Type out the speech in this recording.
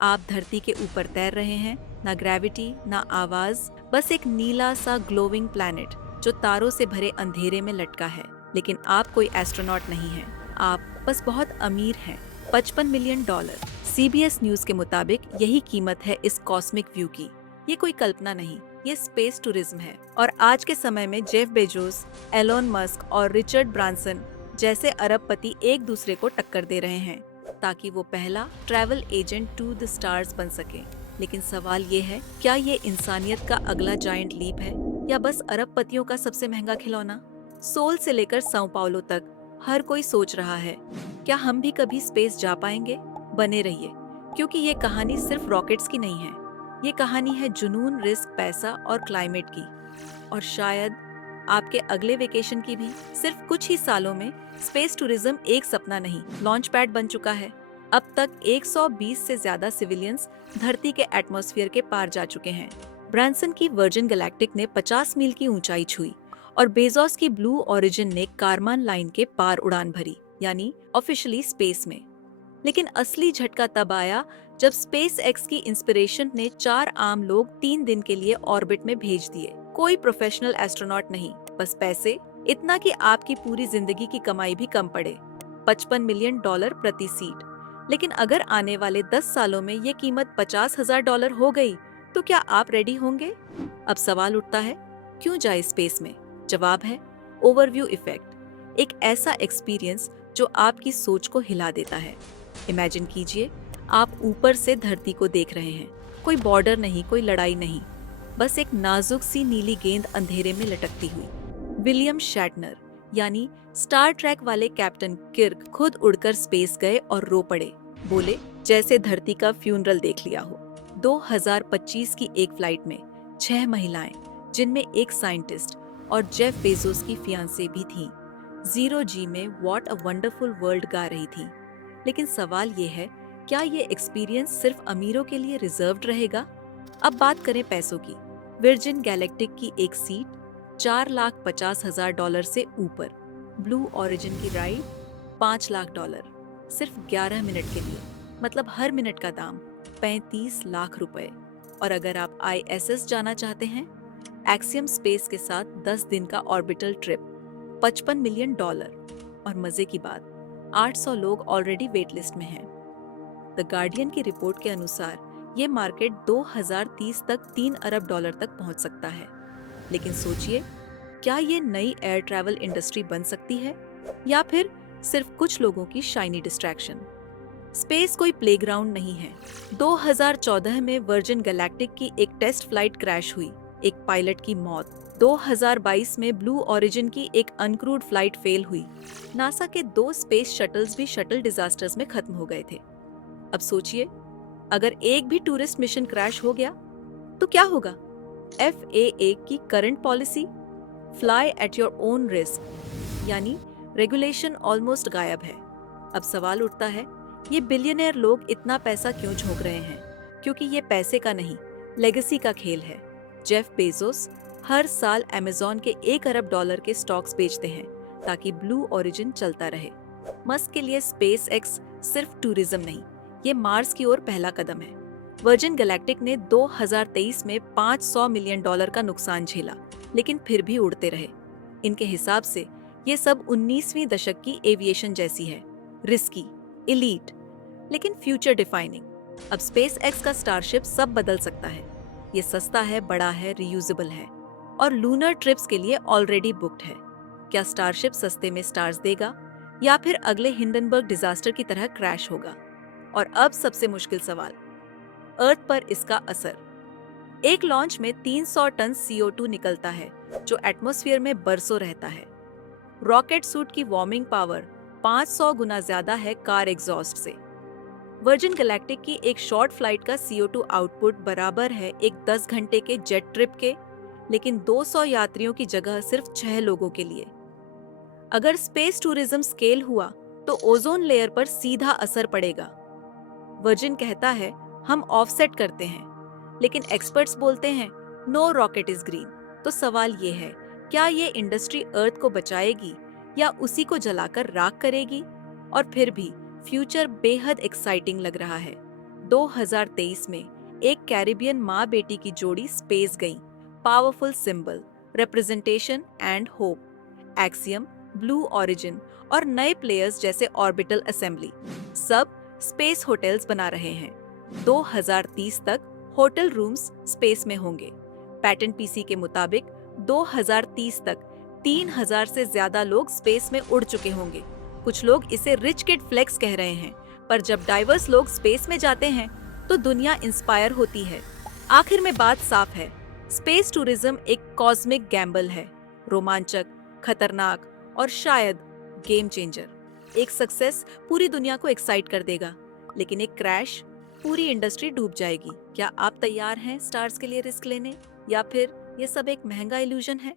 आप धरती के ऊपर तैर रहे हैं, ना ग्रेविटी ना आवाज, बस एक नीला सा ग्लोविंग प्लैनेट जो तारों से भरे अंधेरे में लटका है। लेकिन आप कोई एस्ट्रोनॉट नहीं हैं, आप बस बहुत अमीर हैं। $55 मिलियन। सीबीएस न्यूज के मुताबिक यही कीमत है इस कॉस्मिक व्यू की। ये कोई कल्पना नहीं, ये स्पेस टूरिज्म है। और आज के समय में जेफ बेजोस, एलोन मस्क और रिचर्ड ब्रांसन जैसे अरबपति एक दूसरे को टक्कर दे रहे हैं ताकि वो पहला travel agent to the stars बन सके। लेकिन सवाल ये है, क्या ये इंसानियत का अगला जायंट लीप है या बस अरबपतियों का सबसे महंगा खिलौना? सोल से लेकर साओ पाउलो तक हर कोई सोच रहा है, क्या हम भी कभी स्पेस जा पाएंगे? बने रहिए, क्योंकि ये कहानी सिर्फ रॉकेट्स की नहीं है। ये कहानी है जुनून, रिस्क, पैसा और क्लाइमेट की। और शायद आपके अगले वेकेशन की भी। सिर्फ कुछ ही सालों में स्पेस टूरिज्म एक सपना नहीं, लॉन्च पैड बन चुका है। अब तक 120 से ज्यादा सिविलियंस धरती के एटमॉस्फेयर के पार जा चुके हैं। ब्रांसन की वर्जिन गैलेक्टिक ने 50 मील की ऊंचाई छुई और बेजोस की ब्लू ओरिजिन ने कारमान लाइन के पार उड़ान भरी, यानी ऑफिशियली स्पेस में। लेकिन असली झटका तब आया जब स्पेस एक्स की इंस्पिरेशन ने 4 आम लोग 3 दिन के लिए ऑर्बिट में भेज दिए। कोई प्रोफेशनल एस्ट्रोनॉट नहीं, बस पैसे, इतना कि आपकी पूरी जिंदगी की कमाई भी कम पड़े। $55 मिलियन प्रति सीट। लेकिन अगर आने वाले 10 सालों में ये कीमत $50,000 हो गई, तो क्या आप रेडी होंगे? अब सवाल उठता है, क्यों जाए स्पेस में? जवाब है ओवरव्यू इफेक्ट। एक ऐसा एक्सपीरियंस जो आपकी सोच को हिला देता है। इमेजिन कीजिए, आप ऊपर से धरती को देख रहे हैं। कोई बॉर्डर नहीं, कोई लड़ाई नहीं, बस एक नाजुक सी नीली गेंद अंधेरे में लटकती हुई। विलियम शैटनर यानी स्टार ट्रैक वाले कैप्टन किर्क खुद उड़कर स्पेस गए और रो पड़े। बोले, जैसे धरती का फ्यूनरल देख लिया हो। 2025 की एक फ्लाइट में 6 महिलाएं, जिनमें एक साइंटिस्ट और जेफ बेजोस की फियांसे भी थीं, 0G में व्हाट अ वंडरफुल वर्ल्ड गा रही थीं। लेकिन सवाल ये है, क्या ये एक्सपीरियंस सिर्फ अमीरों के लिए रिजर्व्ड रहेगा? अब बात करें पैसों की। वर्जिन गैलेक्टिक की एक सीट $4,50,000 से ऊपर। ब्लू ओरिजिन की राइड $5 लाख, सिर्फ 11 मिनट के लिए। मतलब हर मिनट का दाम 35 लाख रुपए। और अगर आप ISS जाना चाहते हैं, एक्सियम स्पेस के साथ 10 दिन का ऑर्बिटल ट्रिप, $55 मिलियन। और मजे की बात, 800 लोग ऑलरेडी वेट लिस्ट में हैं। द गार्डियन की रिपोर्ट के अनुसार ये मार्केट 2030 तक $3 अरब तक पहुंच सकता है। लेकिन सोचिए, क्या ये नई एयर ट्रैवल इंडस्ट्री बन सकती है या फिर सिर्फ कुछ लोगों की शाइनी डिस्ट्रैक्शन? स्पेस कोई प्लेग्राउंड नहीं है। 2014 में वर्जिन गैलेक्टिक की एक टेस्ट फ्लाइट क्रैश हुई, एक पायलट की मौत। 2022 में ब्लू ओरिजिन की एक अनक्रूड फ्लाइट फेल हुई। नासा के 2 स्पेस शटल्स भी शटल डिजास्टर्स में खत्म हो गए थे। अब सोचिए, अगर एक भी टूरिस्ट मिशन क्रैश हो गया तो क्या होगा? FAA की current policy, fly at your own risk, यानी रेगुलेशन ऑलमोस्ट गायब है। अब सवाल उठता है, ये बिलियनर लोग इतना पैसा क्यों झोंक रहे हैं? क्योंकि ये पैसे का नहीं, लेगेसी का खेल है। जेफ बेजोस हर साल अमेज़न के $1 अरब के स्टॉक्स बेचते हैं ताकि ब्लू ओरिजिन चलता रहे। मस्क के लिए स्पेस एक्स सिर्फ टूरिज्म नहीं, ये मार्स की ओर पहला कदम है। वर्जिन गैलेक्टिक ने 2023 में $500 मिलियन का नुकसान झेला, लेकिन फिर भी उड़ते रहे। इनके हिसाब से ये सब 19वीं दशक की एविएशन जैसी है, रिस्की, इलीट, लेकिन फ्यूचर डिफाइनिंग। अब स्पेस एक्स का स्टारशिप सब बदल सकता है। ये सस्ता है, बड़ा है, रियूजेबल है और लूनर ट्रिप्स के लिए ऑलरेडी बुक्ड है। क्या स्टारशिप सस्ते में स्टार्स देगा या फिर अगले हिंडनबर्ग डिजास्टर की तरह क्रैश होगा? और अब सबसे मुश्किल सवाल, अर्थ पर इसका असर। एक लॉन्च में 300 टन CO2 निकलता है जो एटमॉस्फेयर में बरसों रहता है। रॉकेट सूट की वार्मिंग पावर 500 गुना ज्यादा है कार एग्जॉस्ट से। वर्जिन गैलेक्टिक की एक शॉर्ट फ्लाइट का CO2 आउटपुट बराबर है एक 10 घंटे के जेट ट्रिप के, लेकिन 200 यात्रियों की जगह सिर्फ 6 लोगों के लिए। अगर स्पेस टूरिज्म स्केल हुआ तो ओजोन लेयर पर सीधा असर पड़ेगा। वर्जिन कहता है, हम ऑफसेट करते हैं, लेकिन एक्सपर्ट्स बोलते हैं नो रॉकेट इज ग्रीन। तो सवाल ये है, क्या ये इंडस्ट्री अर्थ को बचाएगी या उसी को जलाकर राख करेगी? और फिर भी फ्यूचर बेहद एक्साइटिंग लग रहा है। 2023 में एक कैरिबियन माँ बेटी की जोड़ी स्पेस गई। Powerful symbol, representation and hope. Axiom, blue origin और नए प्लेयर्स जैसे ऑर्बिटल असेंबली, सब स्पेस होटल्स बना रहे हैं। 2030 तक होटल रूम्स स्पेस में होंगे। पैटर्न पीसी के मुताबिक 2030 तक 3000 से ज्यादा लोग स्पेस में उड़ चुके होंगे। कुछ लोग इसे रिच किड फ्लेक्स कह रहे हैं, पर जब डाइवर्स लोग स्पेस में जाते हैं तो दुनिया इंस्पायर होती है। आखिर में बात साफ है, स्पेस टूरिज्म एक कॉस्मिक गैम्बल है, रोमांचक, खतरनाक और शायद गेम चेंजर। एक सक्सेस पूरी दुनिया को एक्साइट कर देगा, लेकिन एक क्रैश पूरी इंडस्ट्री डूब जाएगी। क्या आप तैयार हैं स्टार्स के लिए रिस्क लेने, या फिर ये सब एक महंगा इल्यूजन है?